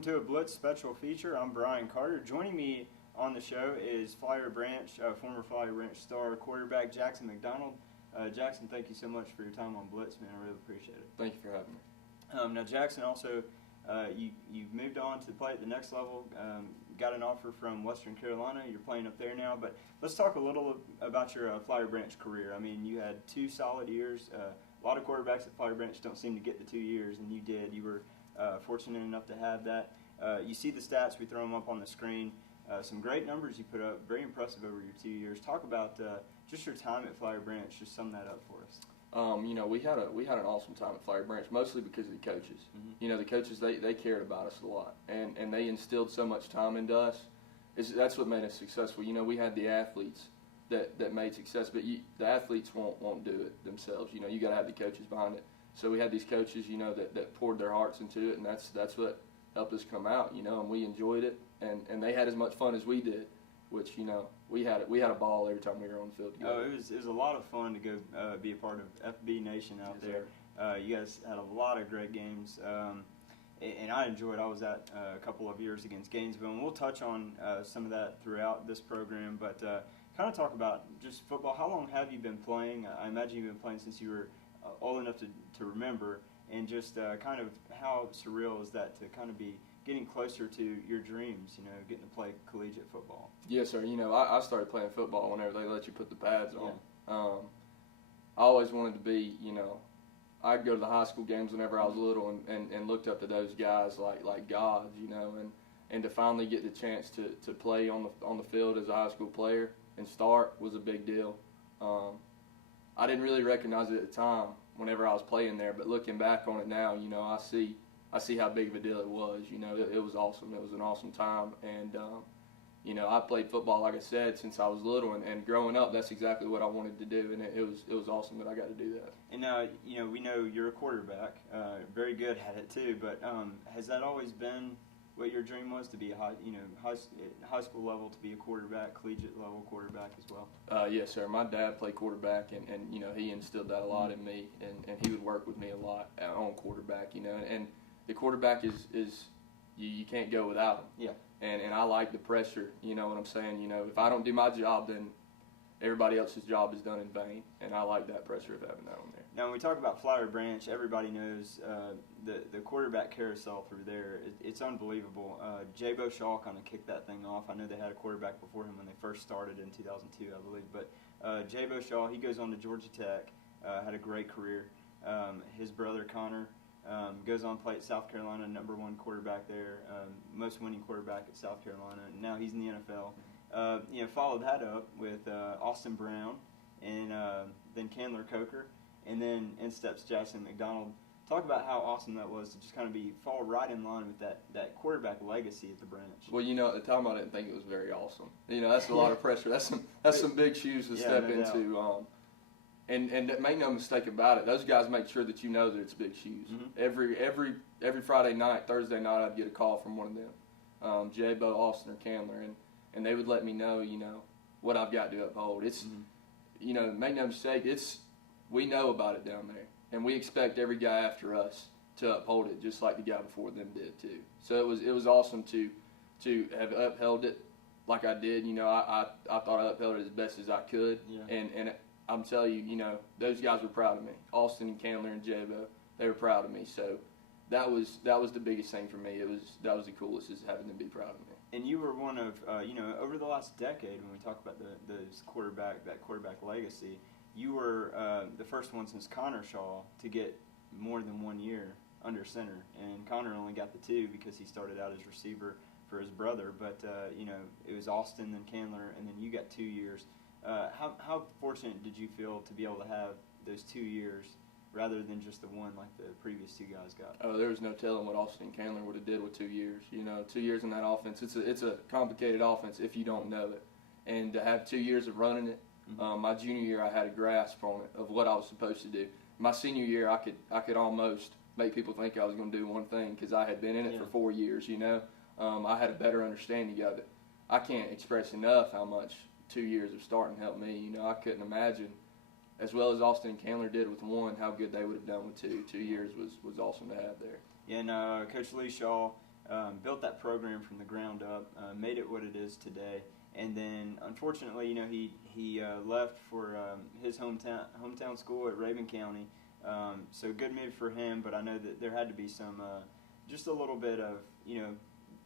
welcome to a Blitz special feature. I'm Brian Carter. Joining me on the show is Flowery Branch, former Flowery Branch star quarterback Jackson McDonald. Jackson, thank you so much for your time on Blitz, man. I really appreciate it. Thank you for having me. Now, Jackson, also, you've moved on to play at the next level. Got an offer from Western Carolina. You're playing up there now. But let's talk a little about your Flowery Branch career. I mean, you had 2 solid years. A lot of quarterbacks at Flowery Branch don't seem to get the 2 years, and you did. You were fortunate enough to have that. You see the stats. We throw them up on the screen. Some great numbers you put up. Very impressive over your 2 years. Talk about just your time at Flowery Branch. Just sum that up for us. You know, we had an awesome time at Flowery Branch, mostly because of the coaches. Mm-hmm. You know, the coaches, they cared about us a lot, and they instilled so much time into us. That's what made us successful. You know, we had the athletes that made success, but the athletes won't do it themselves. You know, you got to have the coaches behind it. So we had these coaches, you know, that poured their hearts into it, and that's what helped us come out. You know, and we enjoyed it, and they had as much fun as we did. Which, you know, we had a ball every time we were on the field together. Oh, it was a lot of fun to go be a part of FB Nation out Yes, there. You guys had a lot of great games, and I enjoyed. I was at a couple of years against Gainesville, and we'll touch on some of that throughout this program. But kind of talk about just football. How long have you been playing? I imagine you've been playing since you were old enough to remember, and just kind of how surreal is that to kind of be getting closer to your dreams, you know, getting to play collegiate football? Yes, sir. You know, I started playing football whenever they let you put the pads on. Yeah. I always wanted to be, you know, I'd go to the high school games whenever I was little and looked up to those guys like gods, you know, and to finally get the chance to play on the field as a high school player and start was a big deal. I didn't really recognize it at the time whenever I was playing there, but looking back on it now, you know, I see how big of a deal it was. You know, it was awesome. It was an awesome time. And, you know, I played football, like I said, since I was little. And growing up, that's exactly what I wanted to do. And it was awesome that I got to do that. And now, you know, we know you're a quarterback, very good at it too. But has that always been what your dream was, to be a high school level, to be a quarterback, collegiate level quarterback as well? Yes, sir. My dad played quarterback, and you know, he instilled that a lot in me. And he would work with me a lot on quarterback, you know. And the quarterback is you can't go without him. Yeah. And I like the pressure, you know what I'm saying? You know, if I don't do my job, then everybody else's job is done in vain. And I like that pressure of having that on there. Now, when we talk about Flowery Branch, everybody knows the quarterback carousel through there. It's unbelievable. J-Bo Shaw kind of kicked that thing off. I know they had a quarterback before him when they first started in 2002, I believe. But J-Bo Shaw, he goes on to Georgia Tech, had a great career. His brother, Connor, goes on to play at South Carolina, #1 quarterback there, most winning quarterback at South Carolina. And now he's in the NFL. You know, followed that up with Austin Brown and then Candler Coker. And then in steps Jackson McDonald. Talk about how awesome that was to just kind of fall right in line with that quarterback legacy at the branch. Well, you know, at the time I didn't think it was very awesome. You know, that's a lot of pressure. That's some big shoes to step into. And make no mistake about it, those guys make sure that you know that it's big shoes. Mm-hmm. Every Friday night, Thursday night, I'd get a call from one of them, J-Bo, Austin, or Candler, and they would let me know, you know, what I've got to uphold. It's, you know, make no mistake, we know about it down there, and we expect every guy after us to uphold it, just like the guy before them did too. So it was awesome to have upheld it like I did. You know, I thought I upheld it as best as I could, and I'm telling you, you know, those guys were proud of me. Austin and Candler and J-Bo, they were proud of me. So that was the biggest thing for me. That was the coolest, is having them be proud of me. And you were one of, you know, over the last decade, when we talk about that quarterback legacy, you were the first one since Connor Shaw to get more than 1 year under center. And Connor only got the 2 because he started out as receiver for his brother. But, you know, it was Austin, then Candler, and then you got 2 years. How fortunate did you feel to be able to have those 2 years rather than just the one like the previous 2 guys got? Oh, there was no telling what Austin and Candler would have did with 2 years. You know, 2 years in that offense, it's a complicated offense if you don't know it. And to have 2 years of running it, my junior year I had a grasp on it of what I was supposed to do. My senior year I could almost make people think I was going to do one thing because I had been in it for 4 years. You know, I had a better understanding of it. I can't express enough how much 2 years of starting helped me. You know, I couldn't imagine, as well as Austin and Candler did with 1, how good they would have done with 2. 2 years was awesome to have there. And Coach Lee Shaw, built that program from the ground up, made it what it is today. And then, unfortunately, he left for his hometown school at Raven County. So good move for him, but I know that there had to be some, just a little bit of,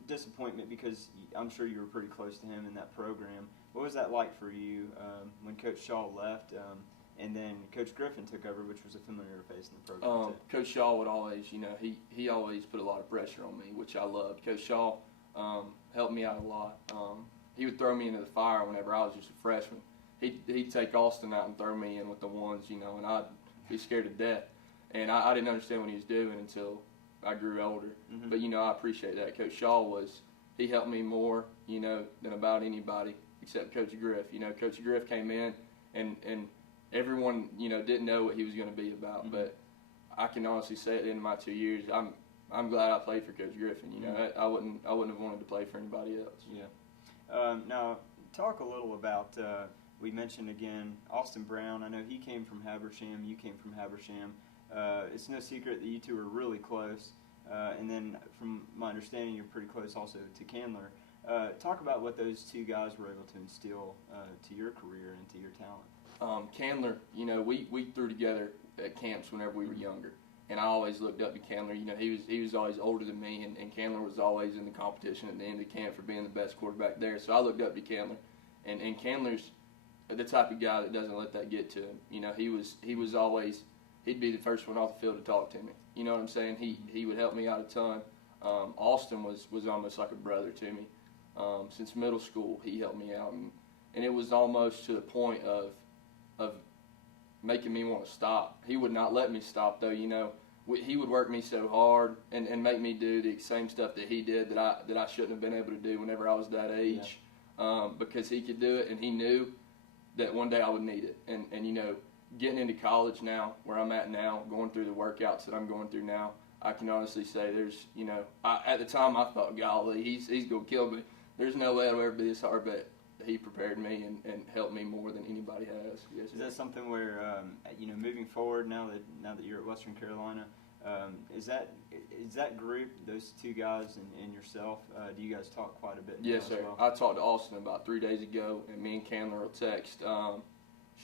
disappointment, because I'm sure you were pretty close to him in that program. What was that like for you when Coach Shaw left, and then Coach Griffin took over, which was a familiar face in the program too? Coach Shaw would always, he always put a lot of pressure on me, which I loved. Coach Shaw helped me out a lot. He would throw me into the fire whenever I was just a freshman. He'd take Austin out and throw me in with the ones, and I'd be scared to death. And I didn't understand what he was doing until I grew older. Mm-hmm. But, I appreciate that. Coach Shaw he helped me more, than about anybody except Coach Griff. Coach Griff came in and everyone, didn't know what he was going to be about. Mm-hmm. But I can honestly say at the end of my 2 years, I'm glad I played for Coach Griffin. Mm-hmm. I wouldn't have wanted to play for anybody else. Yeah. Now, talk a little about, we mentioned again, Austin Brown. I know he came from Habersham. You came from Habersham. It's no secret that you two are really close. And then, from my understanding, you're pretty close also to Candler. Talk about what those two guys were able to instill to your career and to your talent. Candler, we threw together at camps whenever we were younger. And I always looked up to Candler. He was always older than me, and Candler was always in the competition at the end of camp for being the best quarterback there. So I looked up to Candler. And Candler's the type of guy that doesn't let that get to him. He was always, he'd be the first one off the field to talk to me. You know what I'm saying? He would help me out a ton. Austin was almost like a brother to me. Since middle school, he helped me out, and it was almost to the point of making me want to stop. He would not let me stop, though. He would work me so hard and make me do the same stuff that he did that I shouldn't have been able to do whenever I was that age. Yeah. Because he could do it, and he knew that one day I would need it. And getting into college now, where I'm at now, going through the workouts that I'm going through now, I can honestly say there's, at the time I thought, golly, he's going to kill me. There's no way it'll ever be this hard, but he prepared me and helped me more than anybody has. Yes, is that something where, moving forward now that you're at Western Carolina, is that group, those two guys and yourself, do you guys talk quite a bit? Yes, sir. Well? I talked to Austin about 3 days ago, and me and Candler will text.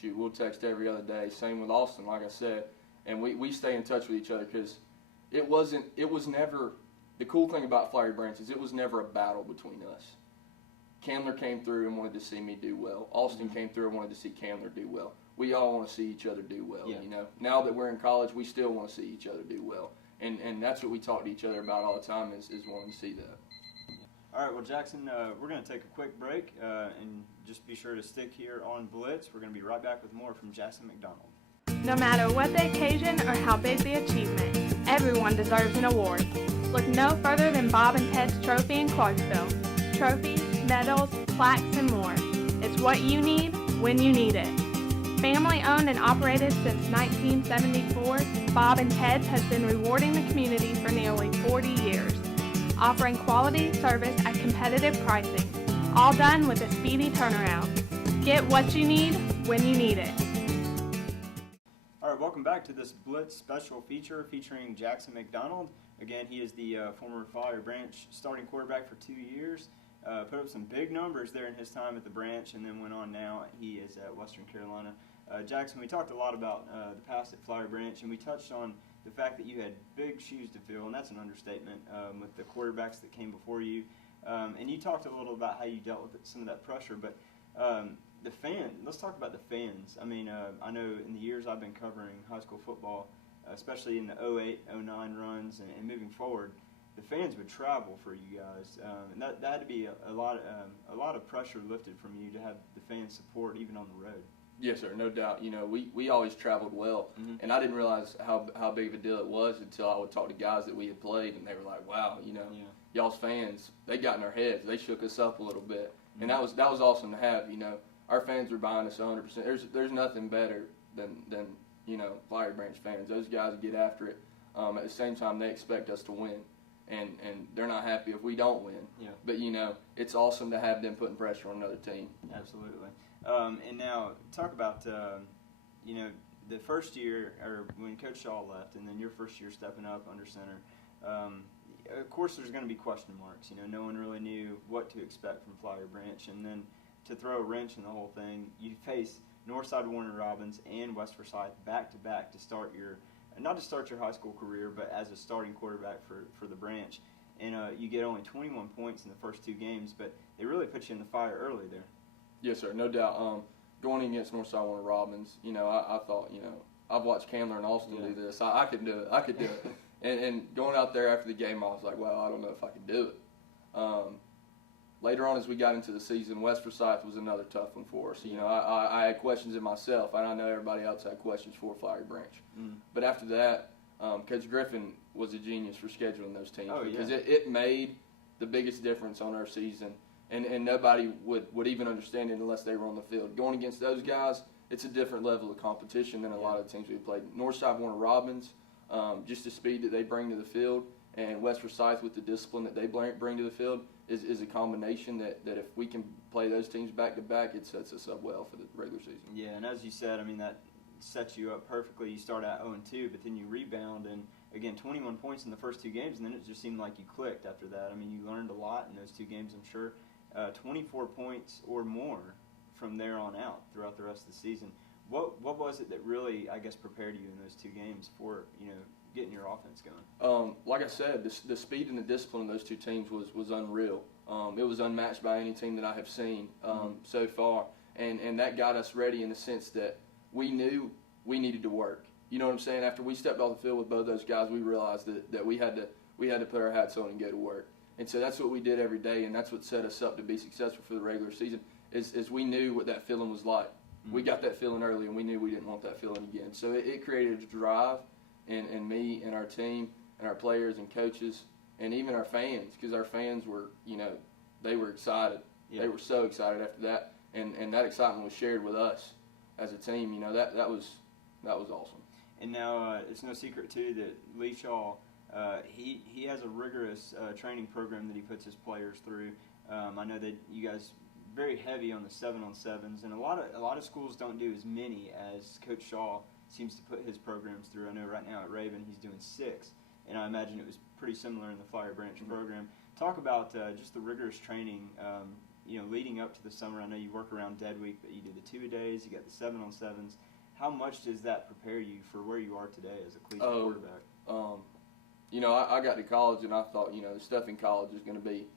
We'll text every other day. Same with Austin, like I said. And we stay in touch with each other because it was never, the cool thing about Flowery Branch is it was never a battle between us. Candler came through and wanted to see me do well. Austin came through and wanted to see Candler do well. We all want to see each other do well, Now that we're in college, we still want to see each other do well. And that's what we talk to each other about all the time is wanting to see that. All right, well, Jackson, we're going to take a quick break and just be sure to stick here on Blitz. We're going to be right back with more from Jackson McDonald. No matter what the occasion or how big the achievement, everyone deserves an award. Look no further than Bob and Ted's Trophy in Clarksville. Trophies, medals, plaques, and more. It's what you need when you need it. Family owned and operated since 1974, Bob and Ted's has been rewarding the community for nearly 40 years, offering quality service at competitive pricing, all done with a speedy turnaround. Get what you need when you need it. All right, welcome back to this Blitz special feature featuring Jackson McDonald. Again, he is the former Flowery Branch starting quarterback for 2 years. Put up some big numbers there in his time at the Branch, and then went on now. He is at Western Carolina. Jackson, we talked a lot about the past at Flowery Branch, and we touched on the fact that you had big shoes to fill, and that's an understatement, with the quarterbacks that came before you. And you talked a little about how you dealt with some of that pressure, but let's talk about the fans. I mean, I know in the years I've been covering high school football, especially in the 08, 09 runs and moving forward, the fans would travel for you guys, and that had to be a lot of pressure lifted from you to have the fans support even on the road. Yes, sir, no doubt. We always traveled well, and I didn't realize how big of a deal it was until I would talk to guys that we had played, and they were like, "Wow, y'all's fans, they got in our heads. They shook us up a little bit," and that was awesome to have. Our fans were behind us 100%. There's nothing better than Flowery Branch fans. Those guys get after it. At the same time, they expect us to win. And they're not happy if we don't win. Yeah. But, it's awesome to have them putting pressure on another team. Absolutely. And now talk about, the first year, or when Coach Shaw left, and then your first year stepping up under center. of course, there's going to be question marks. No one really knew what to expect from Flowery Branch, and then to throw a wrench in the whole thing, you face Northside Warner Robins and West Forsyth back to back to start not to start your high school career, but as a starting quarterback for the Branch. And you get only 21 points in the first 2 games, but they really put you in the fire early there. Yes, sir, no doubt. Going against Northside Warner Robins, I thought, I've watched Candler and Austin do this. I could do it. I could do it. And going out there after the game, I was like, well, I don't know if I can do it. Later on, as we got into the season, West Forsyth was another tough one for us. I had questions in myself, and I know everybody else had questions for Flowery Branch. But after that, Coach Griffin was a genius for scheduling those teams because it made the biggest difference on our season, and nobody would even understand it unless they were on the field. Going against those guys, it's a different level of competition than a lot of the teams we played. Northside Warner Robins, just the speed that they bring to the field, and West Forsyth with the discipline that they bring to the field is a combination that if we can play those teams back to back, it sets us up well for the regular season. Yeah, and as you said, that sets you up perfectly. You start out 0-2, but then you rebound, and again, 21 points in the first 2 games, and then it just seemed like you clicked after that. You learned a lot in those 2 games, I'm sure. 24 points or more from there on out throughout the rest of the season. What was it that really, I guess, prepared you in those 2 games for, getting your offense going? Like I said, the speed and the discipline of those 2 teams was unreal. It was unmatched by any team that I have seen so far, and that got us ready in the sense that we knew we needed to work. You know what I'm saying? After we stepped off the field with both those guys, we realized that we had to put our hats on and go to work. And so that's what we did every day, and that's what set us up to be successful for the regular season. Is we knew what that feeling was like. We got that feeling early, and we knew we didn't want that feeling again. So it created a drive in me and our team and our players and coaches and even our fans, because our fans were, they were excited. Yeah. They were so excited after that, and that excitement was shared with us as a team. That was awesome. And now it's no secret too that Lee Shaw, he has a rigorous training program that he puts his players through. I know that you guys very heavy on the 7-on-7s, and a lot of schools don't do as many as Coach Shaw seems to put his programs through. I know right now at Raven he's doing 6, and I imagine it was pretty similar in the Flowery Branch program. Talk about just the rigorous training, leading up to the summer. I know you work around dead week, but you do the 2-a-days, you got the 7-on-7s. How much does that prepare you for where you are today as a collegiate quarterback? I got to college and I thought, the stuff in college is going to be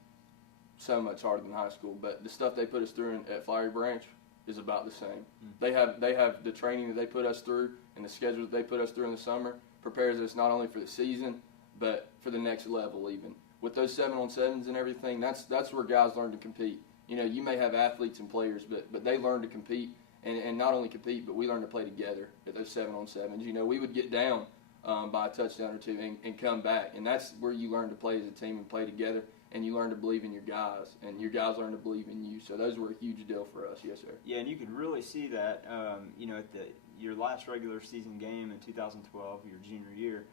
so much harder than high school, but the stuff they put us through at Flowery Branch is about the same. They have the training that they put us through and the schedule that they put us through in the summer prepares us not only for the season but for the next level even. With those 7-on-7s and everything, that's where guys learn to compete. You may have athletes and players, but they learn to compete and not only compete, but we learn to play together at those 7-on-7s. We would get down by a touchdown or 2 and come back, and that's where you learn to play as a team and play together. And you learn to believe in your guys, and your guys learn to believe in you. So those were a huge deal for us, yes, sir. Yeah, and you could really see that, at your last regular season game in 2012, your junior year.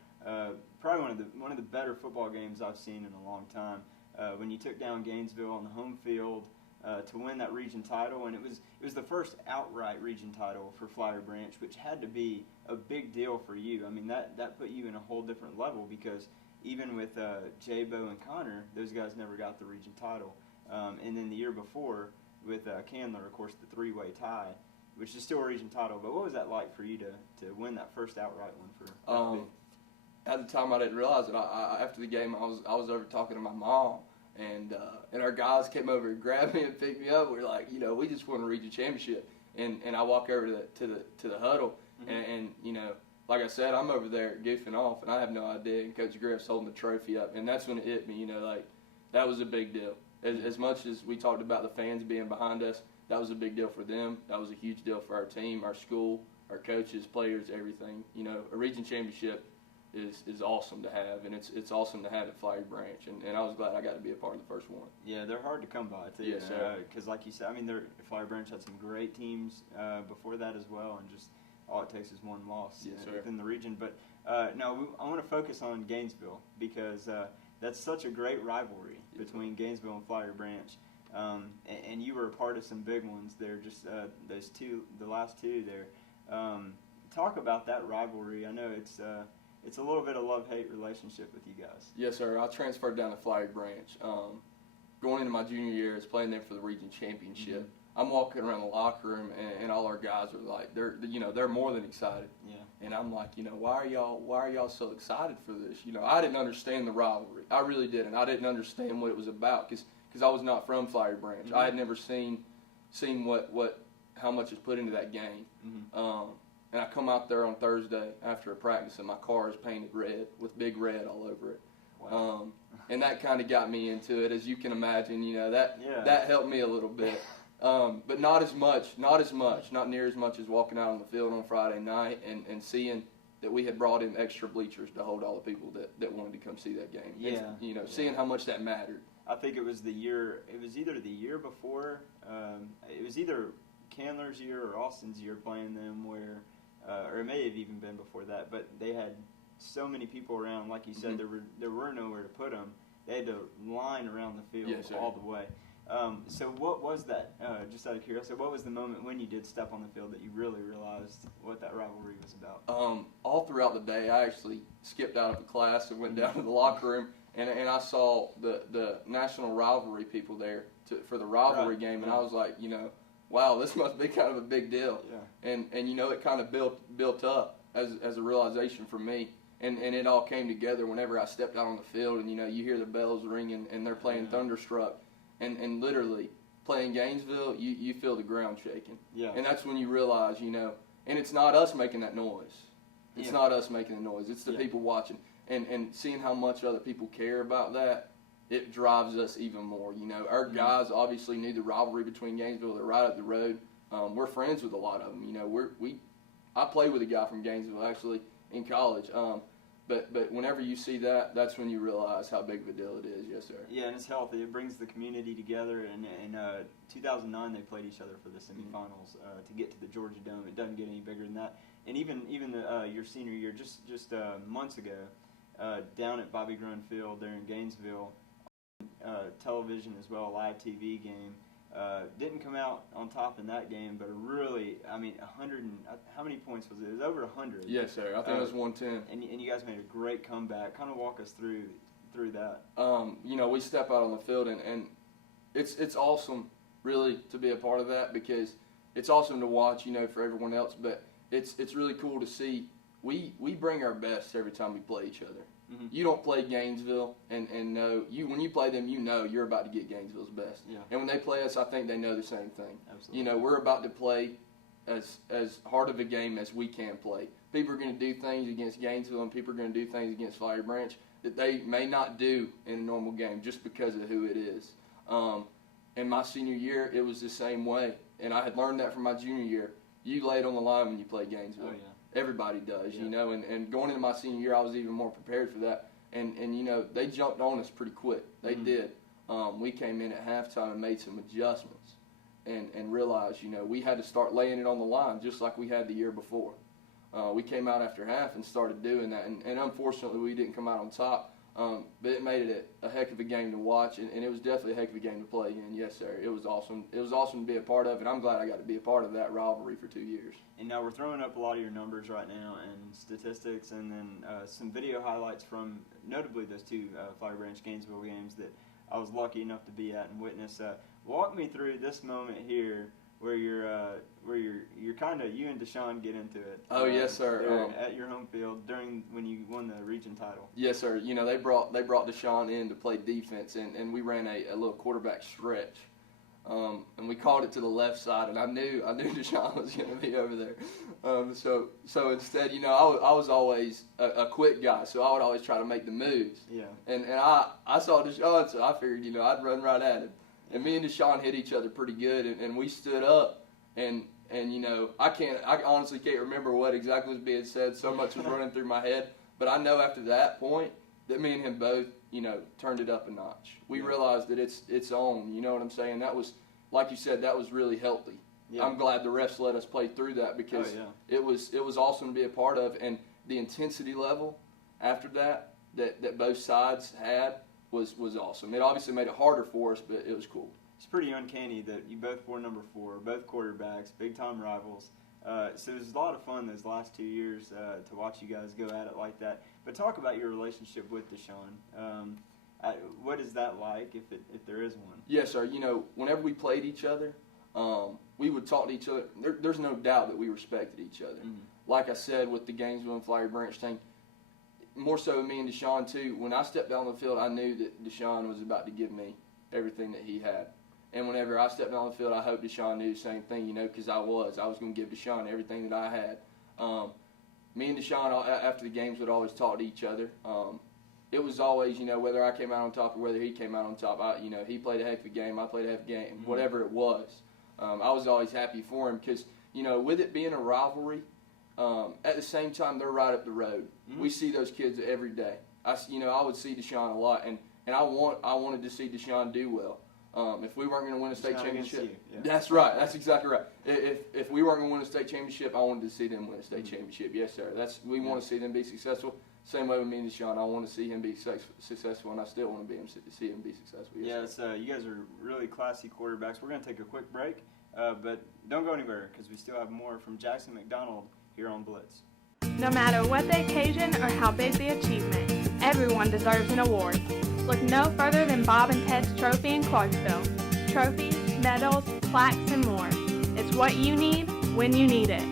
Probably one of the better football games I've seen in a long time. When you took down Gainesville on the home field to win that region title, and it was the first outright region title for Flowery Branch, which had to be a big deal for you. That put you in a whole different level because even with J-Bo and Connor, those guys never got the region title. And then the year before with Candler, of course, the 3-way tie, which is still a region title. But what was that like for you to win that first outright one for FB? At the time, I didn't realize it. After the game, I was over talking to my mom, and our guys came over and grabbed me and picked me up. We were like, we just won a region championship. And I walk over to the huddle, and like I said, I'm over there goofing off, and I have no idea. And Coach Griff's holding the trophy up, and that's when it hit me. That was a big deal. As much as we talked about the fans being behind us, that was a big deal for them. That was a huge deal for our team, our school, our coaches, players, everything. A region championship is awesome to have, and it's awesome to have at Flowery Branch, and I was glad I got to be a part of the first one. Yeah, they're hard to come by too. Yes, sir. Because like you said, Flowery Branch had some great teams before that as well, and just all it takes is one loss within the region. But no, I want to focus on Gainesville because that's such a great rivalry between Gainesville and Flowery Branch. And you were a part of some big ones there, just the last two there. Talk about that rivalry. I know it's a little bit of love-hate relationship with you guys. Yes, sir. I transferred down to Flowery Branch. Going into my junior year, I was playing there for the region championship. I'm walking around the locker room, and all our guys are like, they're more than excited. Yeah. And I'm like, why are y'all so excited for this? I didn't understand the rivalry. I really didn't. I didn't understand what it was about because I was not from Flowery Branch. Mm-hmm. I had never seen how much is put into that game. Mm-hmm. And I come out there on Thursday after a practice, and my car is painted red with big red all over it. Wow. And that kind of got me into it, as you can imagine. That helped me a little bit. But not near as much as walking out on the field on Friday night and seeing that we had brought in extra bleachers to hold all the people that wanted to come see that game. Yeah. And, seeing how much that mattered. I think it was either the year before, it was either Candler's year or Austin's year playing them where, or it may have even been before that, but they had so many people around, like you said, there were nowhere to put them. They had to line around the field all the way. So what was that, just out of curiosity, what was the moment when you did step on the field that you really realized what that rivalry was about? All throughout the day, I actually skipped out of the class and went down to the locker room, and I saw the national rivalry people there for the rivalry game, and I was like, wow, this must be kind of a big deal. Yeah. And it kind of built up as a realization for me. And it all came together whenever I stepped out on the field, and you hear the bells ringing, and they're playing Thunderstruck, and literally playing Gainesville, you feel the ground shaking. Yeah. And that's when you realize, and it's not us making that noise. It's not us making the noise. It's the people watching, and seeing how much other people care about that. It drives us even more. Our guys obviously knew the rivalry between Gainesville. They're right up the road. We're friends with a lot of them. I played with a guy from Gainesville actually in college. But whenever you see that, that's when you realize how big of a deal it is. Yes, sir. Yeah, and it's healthy. It brings the community together. And in 2009, they played each other for the semifinals to get to the Georgia Dome. It doesn't get any bigger than that. And even your senior year, just months ago, down at Bobby Grown Field there in Gainesville, television as well, a live TV game. Didn't come out on top in that game, but really, 100 and how many points was it? It was over 100. Yes, sir. I think it was 110. And you guys made a great comeback. Kind of walk us through that. We step out on the field, and it's awesome, really, to be a part of that because it's awesome to watch, for everyone else. But it's really cool to see. We bring our best every time we play each other. Mm-hmm. You don't play Gainesville and know when you play them, you're about to get Gainesville's best. Yeah. And when they play us, I think they know the same thing. Absolutely. We're about to play as hard of a game as we can play. People are going to do things against Gainesville, and people are going to do things against Flowery Branch that they may not do in a normal game just because of who it is. In my senior year, it was the same way, and I had learned that from my junior year. You lay it on the line when you play Gainesville. Oh, yeah. Everybody does, and going into my senior year, I was even more prepared for that. And they jumped on us pretty quick. They did. We came in at halftime and made some adjustments and realized, we had to start laying it on the line just like we had the year before. We came out after half and started doing that. And unfortunately, we didn't come out on top. But it made it a heck of a game to watch, and it was definitely a heck of a game to play in. Yes, sir. It was awesome. It was awesome to be a part of, and I'm glad I got to be a part of that rivalry for 2 years. And now we're throwing up a lot of your numbers right now and statistics, and then some video highlights from notably those two Flowery Branch Gainesville games that I was lucky enough to be at and witness. Walk me through this moment here where you're kind of, you and Deshaun get into it. Oh, yes, sir. At your home field when you won the region title. Yes, sir. They brought Deshaun in to play defense, and we ran a little quarterback stretch. And we called it to the left side, and I knew Deshaun was going to be over there. So instead, I was always a quick guy, so I would always try to make the moves. Yeah. And I saw Deshaun, so I figured, I'd run right at him. And me and Deshaun hit each other pretty good, and we stood up, and I honestly can't remember what exactly was being said. So much was running through my head, but I know after that point that me and him both, turned it up a notch. We realized that it's on. You know what I'm saying? That was, like you said, that was really healthy. Yeah. I'm glad the refs let us play through that because it was awesome to be a part of, and the intensity level after that both sides had was awesome. It obviously made it harder for us, but it was cool. It's pretty uncanny that you both wore number 4, both quarterbacks, big-time rivals, So it was a lot of fun those last 2 years to watch you guys go at it like that. But talk about your relationship with Deshaun. What is that like, if there is one? Yes, sir. Whenever we played each other, we would talk to each other. There's no doubt that we respected each other. Mm-hmm. Like I said, with the Gainesville and Flowery Branch thing, more so me and Deshaun too. When I stepped down the field, I knew that Deshaun was about to give me everything that he had. And whenever I stepped down the field, I hoped Deshaun knew the same thing, because I was going to give Deshaun everything that I had. Me and Deshaun, after the games, would always talk to each other. It was always, whether I came out on top or whether he came out on top. He played a heck of a game, I played a heck of a game, Mm-hmm. whatever it was. I was always happy for him because, with it being a rivalry, at the same time, they're right up the road. Mm-hmm. We see those kids every day. I would see Deshaun a lot, and I wanted to see Deshaun do well. If we weren't going to win a state championship, that's right. That's exactly right. If we weren't going to win a state championship, I wanted to see them win a state championship. Yes, sir. We want to see them be successful. Same way with me and Deshaun. I want to see him be successful, and I still want to see him be successful. Yes, you guys are really classy quarterbacks. We're going to take a quick break, but don't go anywhere because we still have more from Jackson McDonald here on Blitz. No matter what the occasion or how big the achievement, everyone deserves an award. Look no further than Bob and Ted's Trophy in Clarksville. Trophies, medals, plaques, and more. It's what you need when you need it.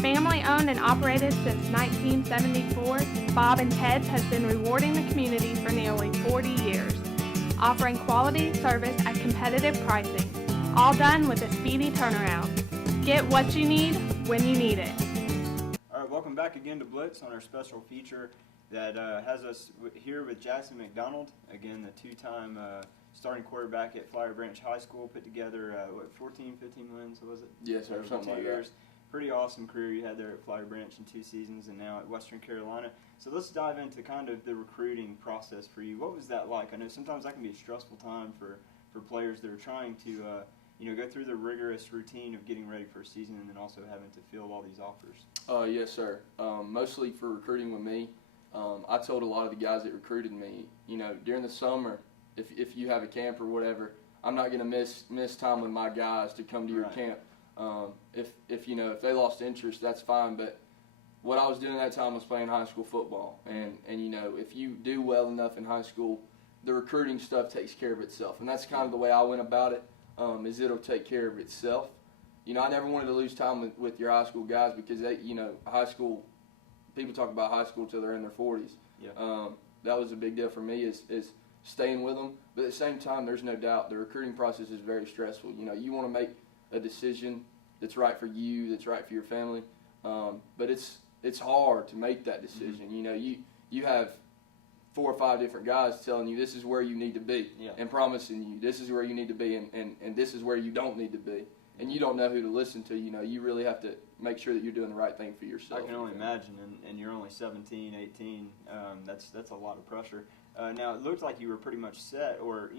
Family owned and operated since 1974, Bob and Ted's has been rewarding the community for nearly 40 years, offering quality service at competitive pricing, all done with a speedy turnaround. Get what you need when you need it. All right, welcome back again to Blitz on our special feature that has us here with Jackson McDonald, again the two-time starting quarterback at Flowery Branch High School, put together 14, 15 wins, was it? Yes, sir, something like that. Pretty awesome career you had there at Flowery Branch in 2 seasons and now at Western Carolina. So let's dive into kind of the recruiting process for you. What was that like? I know sometimes that can be a stressful time for players that are trying to go through the rigorous routine of getting ready for a season and then also having to field all these offers. Yes, sir. Mostly for recruiting with me, I told a lot of the guys that recruited me, during the summer, if you have a camp or whatever, I'm not going to miss time with my guys to come to your camp. If they lost interest, that's fine. But what I was doing at that time was playing high school football, and if you do well enough in high school, the recruiting stuff takes care of itself, and that's kind of the way I went about it. Is it'll take care of itself. I never wanted to lose time with your high school guys because high school people talk about high school till they're in their 40s. Yeah. That was a big deal for me is staying with them. But at the same time, there's no doubt the recruiting process is very stressful. You want to make a decision that's right for you, that's right for your family. But it's hard to make that decision. Mm-hmm. You have 4 or 5 different guys telling you this is where you need to be, and promising you this is where you need to be, and this is where you don't need to be. And you don't know who to listen to. You really have to make sure that you're doing the right thing for yourself. I can only imagine, and you're only 17, 18. That's a lot of pressure. Now, it looked like you were pretty much set, or,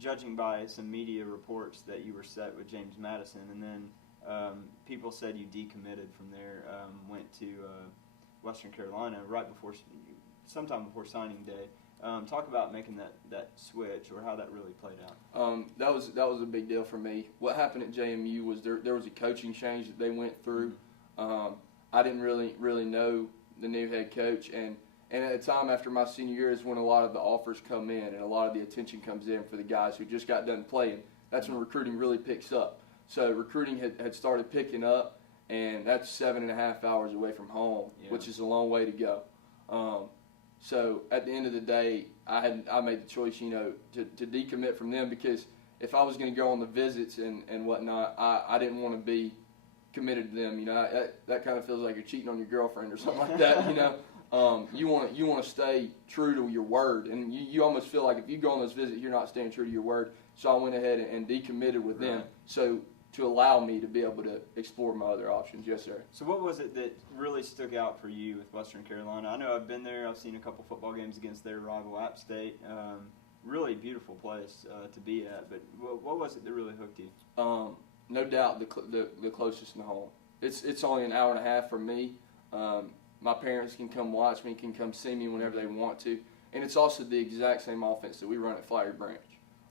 judging by some media reports that you were set with James Madison, and then people said you decommitted from there, went to Western Carolina sometime before signing day. Talk about making that switch or how that really played out. That was a big deal for me. What happened at JMU was there was a coaching change that they went through. I didn't really know the new head coach, and at the time after my senior year is when a lot of the offers come in and a lot of the attention comes in for the guys who just got done playing. That's when recruiting really picks up. So recruiting had started picking up, and that's 7.5 hours away from home, which is a long way to go. So at the end of the day, I made the choice, to decommit from them because if I was going to go on the visits and whatnot, I didn't want to be committed to them. That kind of feels like you're cheating on your girlfriend or something like that. You want to stay true to your word, and you almost feel like if you go on those visits, you're not staying true to your word. So I went ahead and decommitted with them. So to allow me to be able to explore my other options. Yes, sir. So what was it that really stuck out for you with Western Carolina? I know I've been there. I've seen a couple football games against their rival App State. Really beautiful place to be at. But what was it that really hooked you? No doubt the closest to home. It's only an hour and a half from me. My parents can come watch me, can come see me whenever they want to. And it's also the exact same offense that we run at Flowery Branch.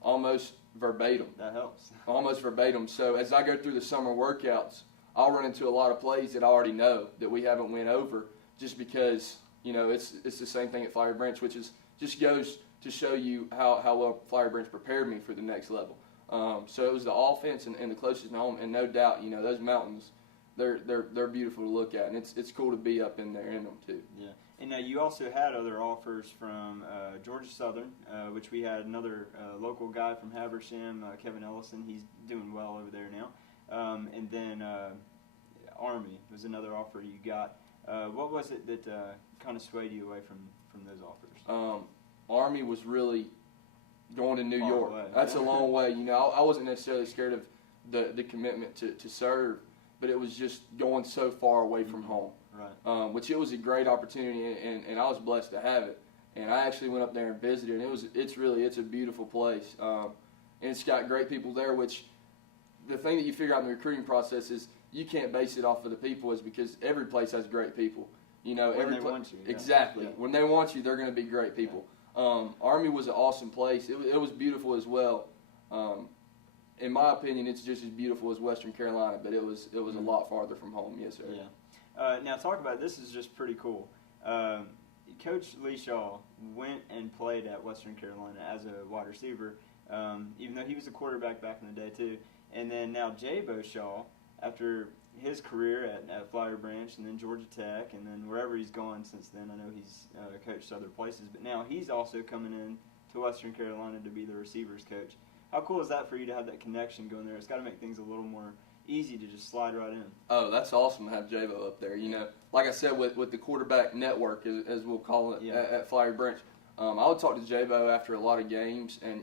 Almost verbatim. That helps. Almost verbatim. So as I go through the summer workouts, I'll run into a lot of plays that I already know that we haven't went over just because, it's the same thing at Flowery Branch, which is just goes to show you how well Flowery Branch prepared me for the next level. So it was the offense and the closest to home, and no doubt, those mountains, they're beautiful to look at, and it's cool to be up in there in them too. Yeah. And now you also had other offers from Georgia Southern, which we had another local guy from Habersham, Kevin Ellison. He's doing well over there now. And then Army was another offer you got. What was it that kind of swayed you away from those offers? Army was really going to New Far York. away. That's a long way. I wasn't necessarily scared of the commitment to serve, but it was just going so far away from home. Right. Which it was a great opportunity, and I was blessed to have it. And I actually went up there and visited, and it's a beautiful place. And it's got great people there, which the thing that you figure out in the recruiting process is you can't base it off of the people, is because every place has great people. When they want you. Yeah. Exactly. Yeah. When they want you, they're going to be great people. Yeah. Army was an awesome place. It was beautiful as well. In my opinion, it's just as beautiful as Western Carolina, but it was a lot farther from home. Yes, sir. Yeah. Now talk about this is just pretty cool. Coach Lee Shaw went and played at Western Carolina as a wide receiver, even though he was a quarterback back in the day too. And then now Jabo Shaw, after his career at Flowery Branch and then Georgia Tech and then wherever he's gone since then, I know he's coached other places, but now he's also coming in to Western Carolina to be the receivers coach. How cool is that for you to have that connection going there? It's got to make things a little more easy to just slide right in. Oh, that's awesome to have Jabo up there. Like I said, with the quarterback network, as we'll call it, at Flowery Branch, I would talk to Jabo after a lot of games, and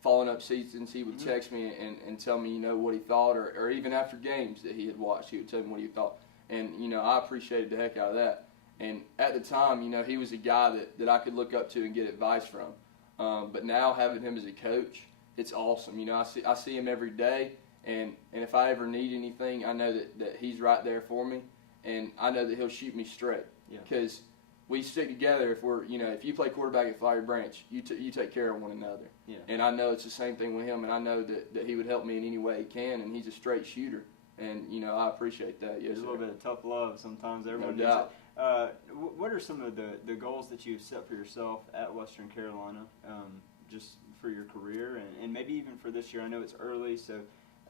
following up seasons, he would text me and tell me, what he thought, or even after games that he had watched, he would tell me what he thought. And, I appreciated the heck out of that. And at the time, he was a guy that I could look up to and get advice from. But now having him as a coach, it's awesome. I see him every day. And if I ever need anything, I know that he's right there for me, and I know that he'll shoot me straight. Because we stick together. If you play quarterback at Flowery Branch, you take care of one another. Yeah. And I know it's the same thing with him, and I know that he would help me in any way he can, and he's a straight shooter. And I appreciate that. Yes, There's a little bit of tough love sometimes. Everyone no needs doubt. it. What are some of the goals that you've set for yourself at Western Carolina, just for your career and maybe even for this year? I know it's early, so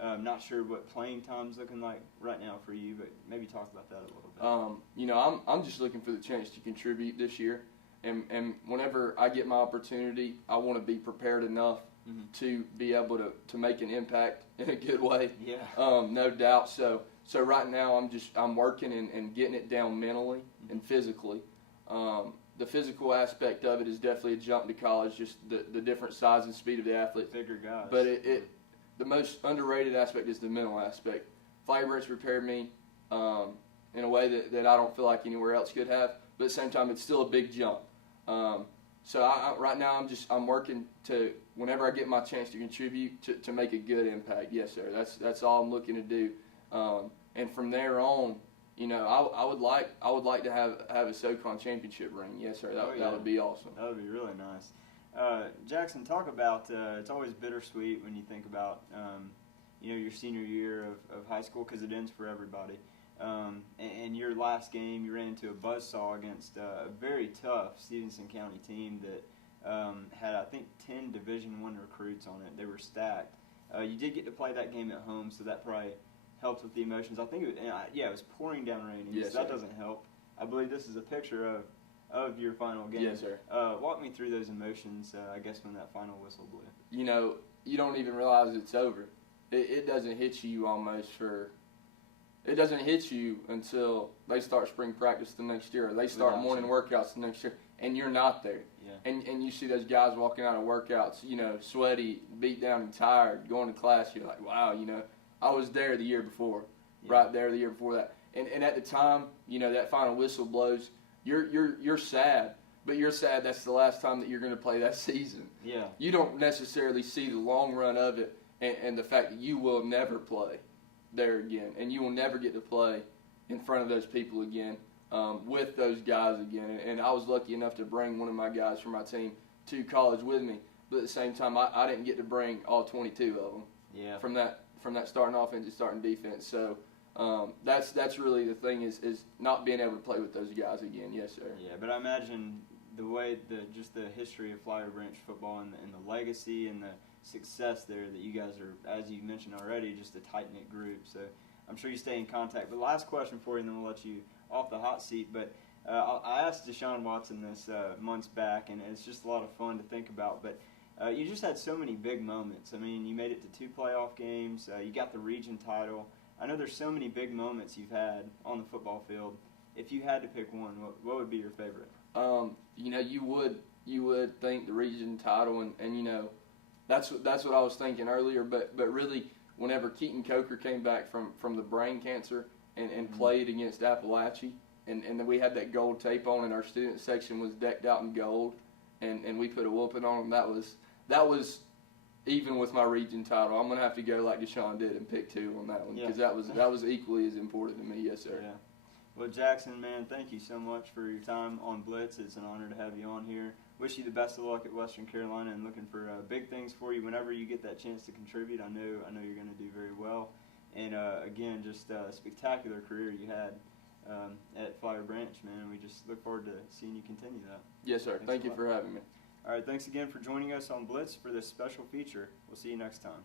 I'm not sure what playing time's looking like right now for you, but maybe talk about that a little bit. I'm just looking for the chance to contribute this year, and whenever I get my opportunity, I want to be prepared enough to be able to make an impact in a good way. Yeah. No doubt. So right now I'm working and getting it down mentally and physically. The physical aspect of it is definitely a jump to college, just the different size and speed of the athlete. Bigger guys. But the most underrated aspect is the mental aspect. Flowery Branch prepared me in a way that I don't feel like anywhere else could have, but at the same time, it's still a big jump. So right now, I'm working to, whenever I get my chance to contribute, to make a good impact. Yes, sir. That's all I'm looking to do. And from there on, I would like to have a SoCon championship ring. Yes, sir. That would be awesome. That would be really nice. Jackson, talk about, it's always bittersweet when you think about, your senior year of high school, because it ends for everybody. And your last game, you ran into a buzzsaw against a very tough Stevenson County team that had, I think, 10 Division I recruits on it. They were stacked. You did get to play that game at home, so that probably helped with the emotions. I think, it was pouring down raining, yes, so that sir. Doesn't help. I believe this is a picture of your final game. Yes, sir. Walk me through those emotions, I guess, when that final whistle blew. You don't even realize it's over. It doesn't hit you it doesn't hit you until they start spring practice the next year, or they start morning workouts the next year, and you're not there. Yeah. And you see those guys walking out of workouts, sweaty, beat down and tired, going to class. You're like, wow, I was there the year before, right there the year before that. And at the time, that final whistle blows, you're sad, but you're sad that's the last time that you're going to play that season. Yeah. You don't necessarily see the long run of it and the fact that you will never play there again, and you will never get to play in front of those people again, with those guys again. And I was lucky enough to bring one of my guys from my team to college with me, but at the same time, I didn't get to bring all 22 of them. Yeah. From that starting offense and starting defense. So That's really the thing is not being able to play with those guys again. Yes, sir. Yeah, but I imagine the way just the history of Flowery Branch football and the legacy and the success there that you guys are, as you mentioned already, just a tight-knit group. So I'm sure you stay in contact. But last question for you, and then we'll let you off the hot seat. But I asked Deshaun Watson this months back, and it's just a lot of fun to think about. But you just had so many big moments. I mean, you made it to 2 playoff games. You got the region title. I know there's so many big moments you've had on the football field. If you had to pick one, what would be your favorite? You would think the region title, and that's what I was thinking earlier. But really, whenever Keaton Coker came back from the brain cancer and played against Appalachia, and then we had that gold tape on, and our student section was decked out in gold, and we put a whooping on them. That was even with my region title. I'm gonna have to go like Deshaun did and pick 2 on that one because that was equally as important to me. Yes, sir. Yeah. Well, Jackson, man, thank you so much for your time on Blitz. It's an honor to have you on here. Wish you the best of luck at Western Carolina, and looking for big things for you whenever you get that chance to contribute. I know you're going to do very well. And again, just a spectacular career you had at Flowery Branch, man. We just look forward to seeing you continue that. Yes, sir. Thank you for having me. All right, thanks again for joining us on Blitz for this special feature. We'll see you next time.